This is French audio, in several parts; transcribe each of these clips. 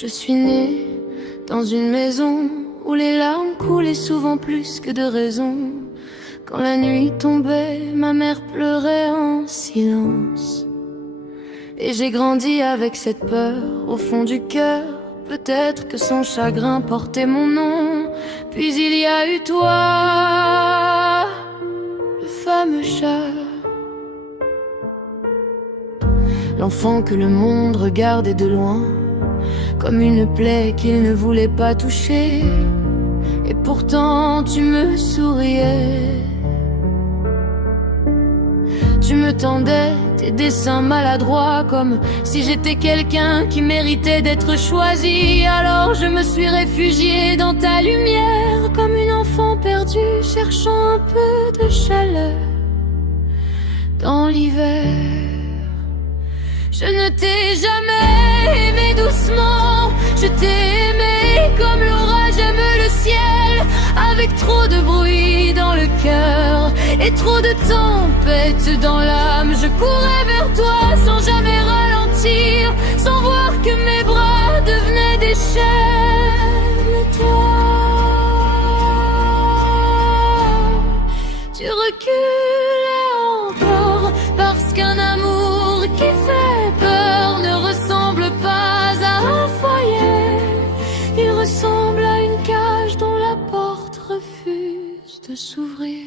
Je suis née dans une maison où les larmes coulaient souvent plus que de raison. Quand la nuit tombait, ma mère pleurait en silence. Et j'ai grandi avec cette peur au fond du cœur. Peut-être que son chagrin portait mon nom. Puis il y a eu toi, le fameux chat, l'enfant que le monde regardait de loin, comme une plaie qu'il ne voulait pas toucher. Et pourtant tu me souriais. Tu me tendais tes dessins maladroits, comme si j'étais quelqu'un qui méritait d'être choisi. Alors je me suis réfugiée dans ta lumière, comme une enfant perdue cherchant un peu de chaleur dans l'hiver. Je ne t'ai jamais aimé doucement, je t'ai aimé comme l'orage aime le ciel, avec trop de bruit dans le cœur et trop de tempêtes dans l'âme. Je courais vers toi sans jamais ralentir, sans voir que mes bras devenaient des chaînes. Et toi, tu reculais encore, parce qu'un amour qui fait peur ne ressemble pas à un foyer. Il ressemble à une cage dont la porte refuse de s'ouvrir.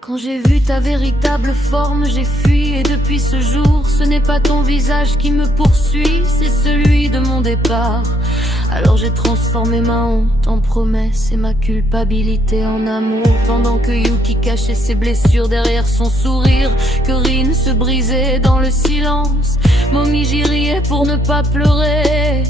Quand j'ai vu ta véritable forme, j'ai fui, et depuis ce jour, ce n'est pas ton visage qui me poursuit, c'est celui de mon départ. Alors j'ai transformé ma honte en promesse et ma culpabilité en amour, pendant que Yuki cachait ses blessures derrière son sourire, que Rin se brisait dans le silence. Momiji riait pour ne pas pleurer.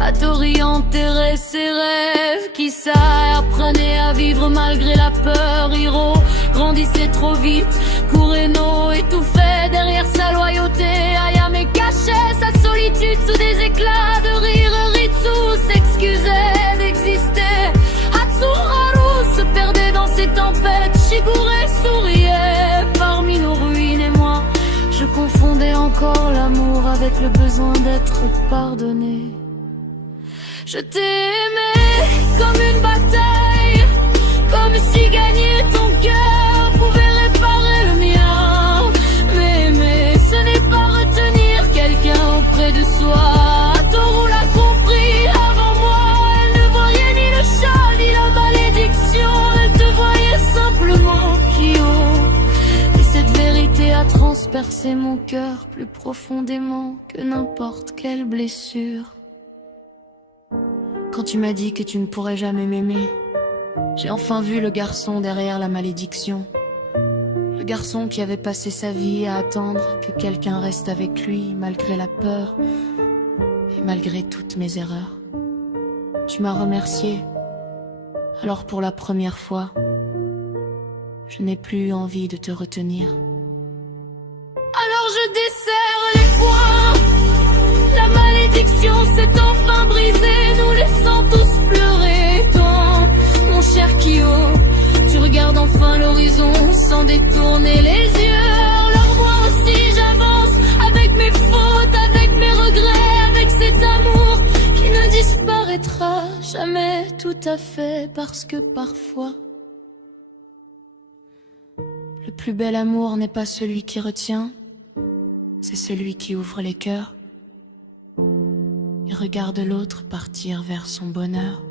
Atori enterrait ses rêves, Kisa apprenait à vivre malgré la peur. Hiro grandissait trop vite, Kureno étouffait derrière sa loyauté. Ayame cachait sa solitude sous des éclats de rire. Ritsu s'excusait d'exister, Hatsuharu se perdait dans ses tempêtes. Shigure souriait parmi nos ruines, et moi je confondais encore l'amour avec le besoin d'être pardonné. Je t'ai aimé comme une bataille, comme si gagner ton cœur pouvait réparer le mien. Mais aimer, ce n'est pas retenir quelqu'un auprès de soi. Toru l'a compris avant moi, elle ne voyait ni le chat ni la malédiction. Elle te voyait simplement, Kyo. Et cette vérité a transpercé mon cœur plus profondément que n'importe quelle blessure. Quand tu m'as dit que tu ne pourrais jamais m'aimer, j'ai enfin vu le garçon derrière la malédiction. Le garçon qui avait passé sa vie à attendre que quelqu'un reste avec lui malgré la peur et malgré toutes mes erreurs. Tu m'as remercié. Alors pour la première fois, je n'ai plus envie de te retenir. Alors je desserre les poings. La malédiction s'est enfin brisée, nous laissant tous pleurer. Toi, mon cher Kyo, tu regardes enfin l'horizon sans détourner les yeux. Alors moi aussi j'avance, avec mes fautes, avec mes regrets, avec cet amour qui ne disparaîtra jamais tout à fait. Parce que parfois, le plus bel amour n'est pas celui qui retient, c'est celui qui ouvre les cœurs et regarde l'autre partir vers son bonheur.